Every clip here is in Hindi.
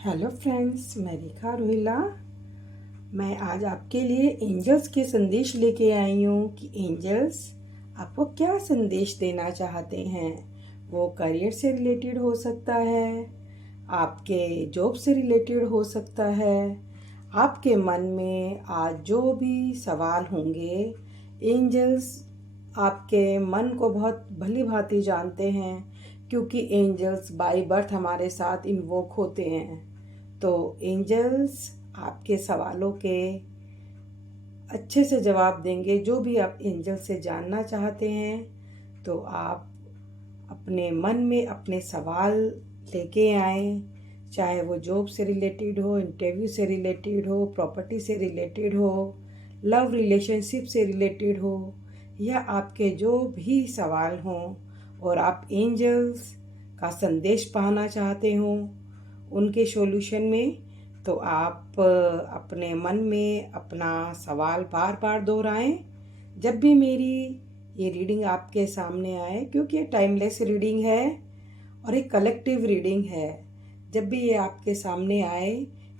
हेलो फ्रेंड्स, मैं रेखा रोहिला। मैं आज आपके लिए एंजल्स के संदेश लेके आई हूँ कि एंजल्स आपको क्या संदेश देना चाहते हैं। वो करियर से रिलेटेड हो सकता है, आपके जॉब से रिलेटेड हो सकता है, आपके मन में आज जो भी सवाल होंगे। एंजल्स आपके मन को बहुत भली भांति जानते हैं, क्योंकि एंजल्स बाय बर्थ हमारे साथ इन्वोक होते हैं। तो एंजल्स आपके सवालों के अच्छे से जवाब देंगे। जो भी आप एंजल से जानना चाहते हैं, तो आप अपने मन में अपने सवाल लेके आए। चाहे वो जॉब से रिलेटेड हो, इंटरव्यू से रिलेटेड हो, प्रॉपर्टी से रिलेटेड हो, लव रिलेशनशिप से रिलेटेड हो, या आपके जो भी सवाल हों और आप एंजल्स का संदेश पाना चाहते हो उनके सॉल्यूशन में, तो आप अपने मन में अपना सवाल बार बार दोहराएं जब भी मेरी ये रीडिंग आपके सामने आए, क्योंकि ये टाइमलेस रीडिंग है और एक कलेक्टिव रीडिंग है। जब भी ये आपके सामने आए,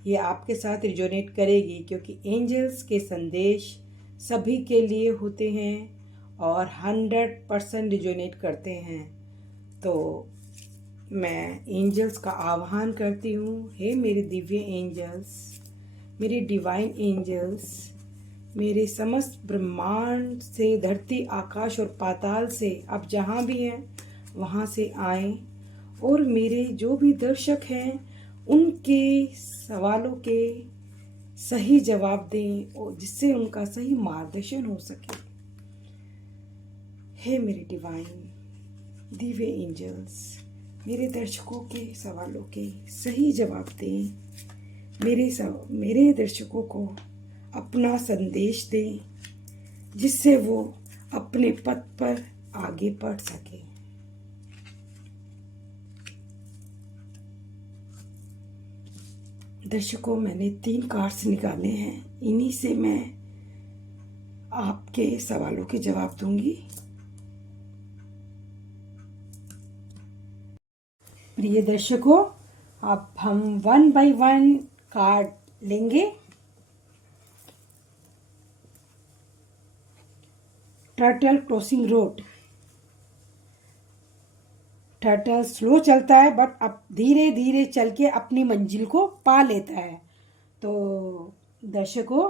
ये आपके साथ रिजोनेट करेगी, क्योंकि एंजल्स के संदेश सभी के लिए होते हैं और 100% रिजोनेट करते हैं। तो मैं एंजल्स का आह्वान करती हूँ, हे मेरे दिव्य एंजल्स, मेरे डिवाइन एंजल्स, मेरे समस्त ब्रह्मांड से, धरती आकाश और पाताल से आप जहाँ भी हैं वहाँ से आएं और मेरे जो भी दर्शक हैं उनके सवालों के सही जवाब दें और जिससे उनका सही मार्गदर्शन हो सके। हे मेरे डिवाइन दिव्य एंजल्स, मेरे दर्शकों के सवालों के सही जवाब दें। मेरे दर्शकों को अपना संदेश दें, जिससे वो अपने पथ पर आगे बढ़ सके। दर्शकों, मैंने 3 कार्ड्स निकाले हैं, इन्हीं से मैं आपके सवालों के जवाब दूंगी। प्रिय दर्शकों, अब हम 1 बाय 1 कार्ड लेंगे। Turtle crossing road. Turtle slow चलता है, बट अब धीरे धीरे चल के अपनी मंजिल को पा लेता है। तो दर्शकों,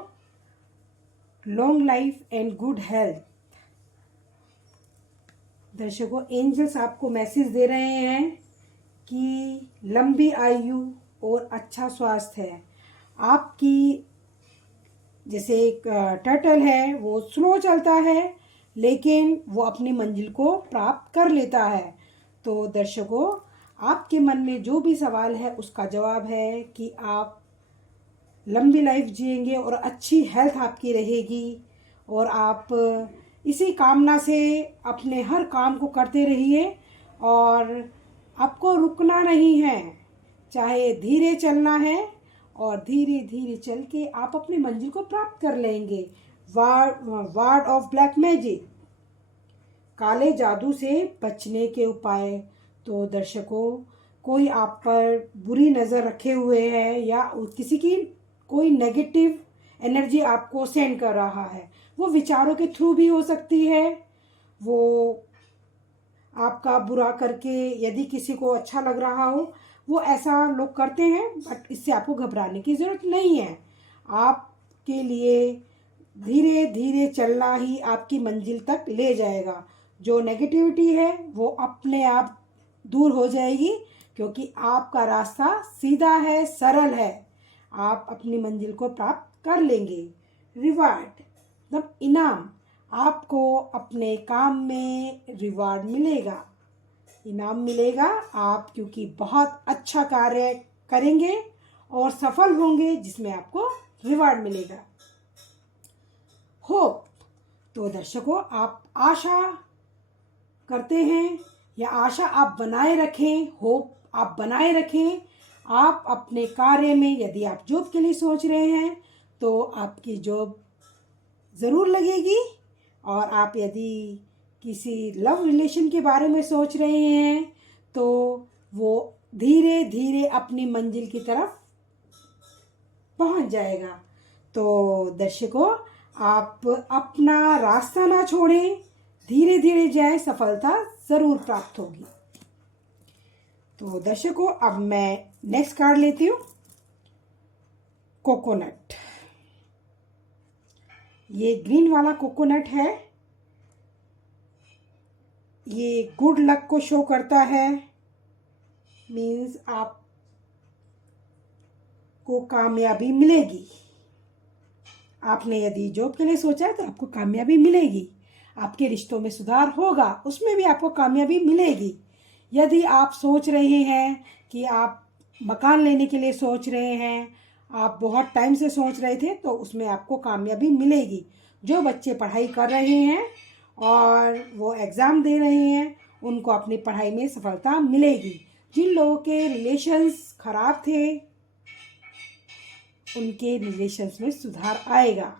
long life and good health. दर्शकों, एंजल्स आपको मैसेज दे रहे हैं कि लंबी आयु और अच्छा स्वास्थ्य है आपकी। जैसे एक टर्टल है, वो स्लो चलता है लेकिन वो अपनी मंजिल को प्राप्त कर लेता है। तो दर्शकों, आपके मन में जो भी सवाल है उसका जवाब है कि आप लंबी लाइफ जिएंगे और अच्छी हेल्थ आपकी रहेगी, और आप इसी कामना से अपने हर काम को करते रहिए और आपको रुकना नहीं है। चाहे धीरे चलना है और धीरे धीरे चल के आप अपनी मंजिल को प्राप्त कर लेंगे। वार्ड ऑफ ब्लैक मैजिक, काले जादू से बचने के उपाय। तो दर्शकों, कोई आप पर बुरी नज़र रखे हुए है या किसी की कोई नेगेटिव एनर्जी आपको सेंड कर रहा है, वो विचारों के थ्रू भी हो सकती है। वो आपका बुरा करके, यदि किसी को अच्छा लग रहा हो, वो ऐसा लोग करते हैं, बट इससे आपको घबराने की ज़रूरत नहीं है। आपके लिए धीरे धीरे चलना ही आपकी मंजिल तक ले जाएगा। जो नेगेटिविटी है वो अपने आप दूर हो जाएगी, क्योंकि आपका रास्ता सीधा है, सरल है। आप अपनी मंजिल को प्राप्त कर लेंगे। रिवार्ड, मतलब इनाम, आपको अपने काम में रिवार्ड मिलेगा, इनाम मिलेगा। आप क्योंकि बहुत अच्छा कार्य करेंगे और सफल होंगे, जिसमें आपको रिवार्ड मिलेगा। होप, तो दर्शकों, आप आशा करते हैं या आशा आप बनाए रखें, होप आप बनाए रखें। आप अपने कार्य में, यदि आप जॉब के लिए सोच रहे हैं तो आपकी जॉब ज़रूर लगेगी, और आप यदि किसी लव रिलेशन के बारे में सोच रहे हैं तो वो धीरे धीरे अपनी मंजिल की तरफ पहुंच जाएगा। तो दर्शकों, आप अपना रास्ता ना छोड़ें, धीरे धीरे जाए, सफलता ज़रूर प्राप्त होगी। तो दर्शकों, अब मैं नेक्स्ट कार्ड लेती हूँ, कोकोनट। ये ग्रीन वाला कोकोनट है। ये गुड लक को शो करता है। मीन्स आप को कामयाबी मिलेगी। आपने यदि जॉब के लिए सोचा है तो आपको कामयाबी मिलेगी। आपके रिश्तों में सुधार होगा, उसमें भी आपको कामयाबी मिलेगी। यदि आप सोच रहे हैं कि आप मकान लेने के लिए सोच रहे हैं, आप बहुत टाइम से सोच रहे थे, तो उसमें आपको कामयाबी मिलेगी। जो बच्चे पढ़ाई कर रहे हैं और वो एग्ज़ाम दे रहे हैं, उनको अपनी पढ़ाई में सफलता मिलेगी। जिन लोगों के रिलेशंस खराब थे, उनके रिलेशंस में सुधार आएगा।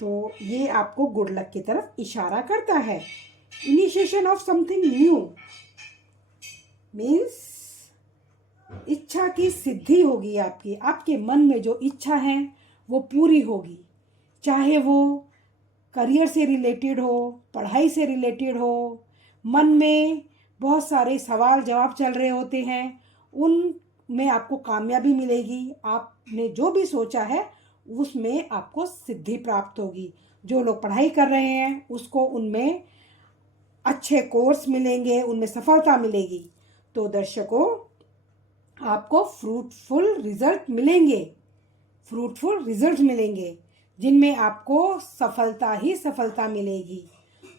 तो ये आपको गुड लक की तरफ इशारा करता है। Initiation of something new means इच्छा की सिद्धि होगी आपकी। आपके मन में जो इच्छा है वो पूरी होगी, चाहे वो करियर से रिलेटेड हो, पढ़ाई से रिलेटेड हो। मन में बहुत सारे सवाल जवाब चल रहे होते हैं, उन में आपको कामयाबी मिलेगी। आपने जो भी सोचा है उसमें आपको सिद्धि प्राप्त होगी। जो लोग पढ़ाई कर रहे हैं उसको उनमें अच्छे कोर्स मिलेंगे, उनमें सफलता मिलेगी। तो दर्शकों, आपको फ्रूटफुल रिजल्ट मिलेंगे, जिनमें आपको सफलता ही सफलता मिलेगी।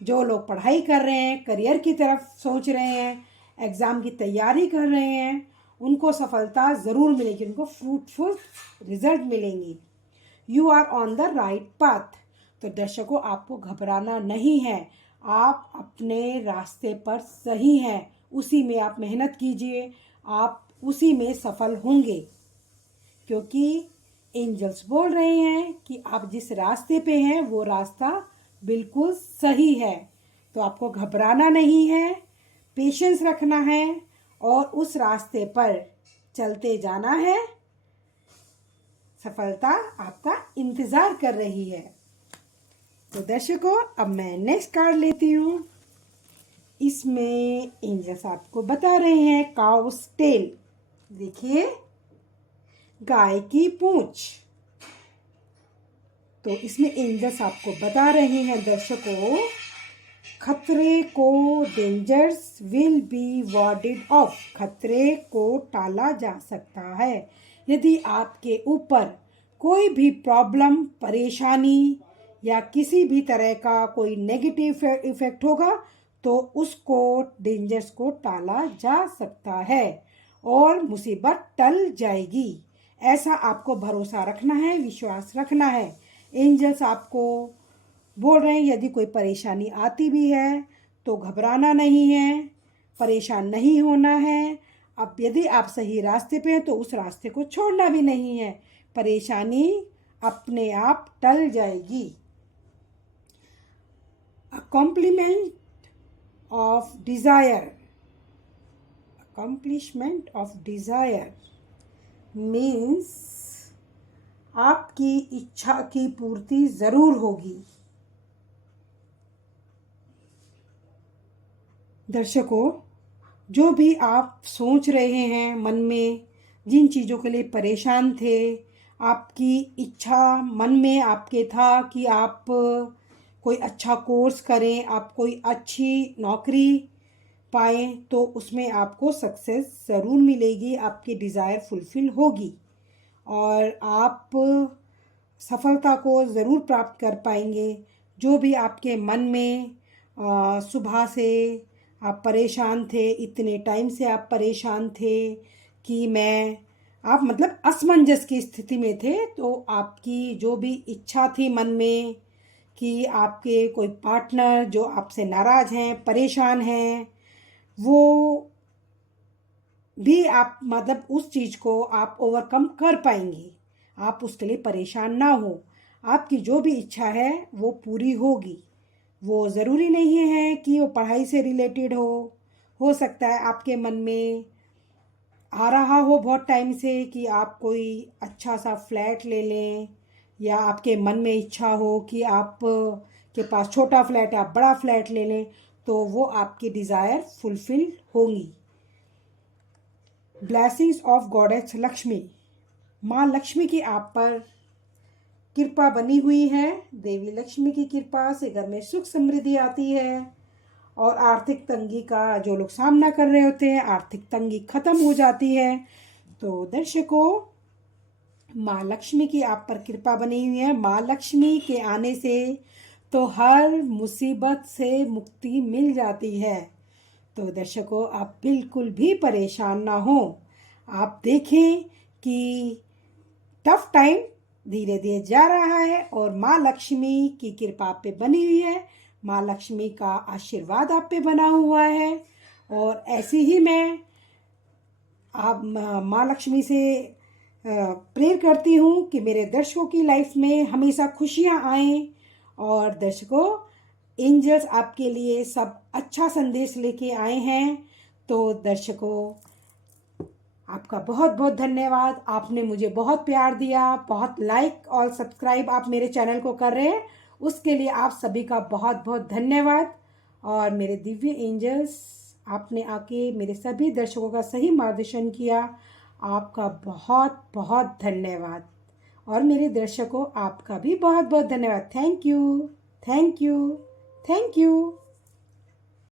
जो लोग पढ़ाई कर रहे हैं, करियर की तरफ सोच रहे हैं, एग्ज़ाम की तैयारी कर रहे हैं, उनको सफलता ज़रूर मिलेगी, उनको फ्रूटफुल रिजल्ट मिलेंगी। You are on the right path. तो दर्शकों, आपको घबराना नहीं है, आप अपने रास्ते पर सही हैं। उसी में आप मेहनत कीजिए, आप उसी में सफल होंगे, क्योंकि एंजल्स बोल रहे हैं कि आप जिस रास्ते पे हैं वो रास्ता बिल्कुल सही है। तो आपको घबराना नहीं है, पेशेंस रखना है और उस रास्ते पर चलते जाना है। सफलता आपका इंतज़ार कर रही है। तो दर्शकों, अब मैं नेक्स्ट कार्ड लेती हूँ। इसमें एंजल्स आपको बता रहे हैं काउस टेल। देखिए, गाय की पूंछ। तो इसमें एंजल्स आपको बता रहे हैं दर्शकों, खतरे को, डेंजर्स विल बी वार्डेड ऑफ। खतरे को टाला जा सकता है। यदि आपके ऊपर कोई भी प्रॉब्लम, परेशानी या किसी भी तरह का कोई नेगेटिव इफेक्ट होगा, तो उसको, डेंजर्स को टाला जा सकता है और मुसीबत टल जाएगी। ऐसा आपको भरोसा रखना है, विश्वास रखना है। एंजल्स आपको बोल रहे हैं, यदि कोई परेशानी आती भी है तो घबराना नहीं है, परेशान नहीं होना है। अब यदि आप सही रास्ते पे हैं तो उस रास्ते को छोड़ना भी नहीं है। परेशानी अपने आप टल जाएगी। Accomplishment of desire, accomplishment of desire means आपकी इच्छा की पूर्ति ज़रूर होगी। दर्शकों, जो भी आप सोच रहे हैं मन में, जिन चीज़ों के लिए परेशान थे, आपकी इच्छा मन में आपके था कि आप कोई अच्छा कोर्स करें, आप कोई अच्छी नौकरी पाएं, तो उसमें आपको सक्सेस ज़रूर मिलेगी, आपकी डिज़ायर फुलफ़िल होगी और आप सफलता को ज़रूर प्राप्त कर पाएंगे। जो भी आपके मन में सुबह से आप परेशान थे, इतने टाइम से आप परेशान थे कि आप मतलब असमंजस की स्थिति में थे, तो आपकी जो भी इच्छा थी मन में कि आपके कोई पार्टनर जो आपसे नाराज़ हैं, परेशान हैं, वो भी आप मतलब उस चीज़ को आप ओवरकम कर पाएंगे। आप उसके लिए परेशान ना हो, आपकी जो भी इच्छा है वो पूरी होगी। वो ज़रूरी नहीं है कि वो पढ़ाई से रिलेटेड हो सकता है आपके मन में आ रहा हो बहुत टाइम से कि आप कोई अच्छा सा फ्लैट ले लें, या आपके मन में इच्छा हो कि आप के पास छोटा फ्लैट है आप बड़ा फ्लैट ले लें, तो वो आपकी डिज़ायर फुलफिल होंगी। Blessings of goddess Lakshmi. माँ लक्ष्मी की आप पर कृपा बनी हुई है। देवी लक्ष्मी की कृपा से घर में सुख समृद्धि आती है, और आर्थिक तंगी का जो लोग सामना कर रहे होते हैं, आर्थिक तंगी खत्म हो जाती है। तो दर्शकों, माँ लक्ष्मी की आप पर कृपा बनी हुई है। माँ लक्ष्मी के आने से तो हर मुसीबत से मुक्ति मिल जाती है। तो दर्शकों, आप बिल्कुल भी परेशान ना हो। आप देखें कि टफ टाइम धीरे धीरे जा रहा है और माँ लक्ष्मी की कृपा आप पे बनी हुई है। माँ लक्ष्मी का आशीर्वाद आप पे बना हुआ है। और ऐसे ही मैं आप माँ लक्ष्मी से प्रेयर करती हूँ कि मेरे दर्शकों की लाइफ में हमेशा खुशियाँ आएं। और दर्शकों, एंजल्स आपके लिए सब अच्छा संदेश लेके आए हैं। तो दर्शकों, आपका बहुत बहुत धन्यवाद। आपने मुझे बहुत प्यार दिया, बहुत लाइक और सब्सक्राइब आप मेरे चैनल को कर रहे हैं, उसके लिए आप सभी का बहुत बहुत धन्यवाद। और मेरे दिव्य एंजल्स, आपने आके मेरे सभी दर्शकों का सही मार्गदर्शन किया, आपका बहुत बहुत धन्यवाद। और मेरे दर्शकों, आपका भी बहुत बहुत धन्यवाद। Thank you, thank you, thank you.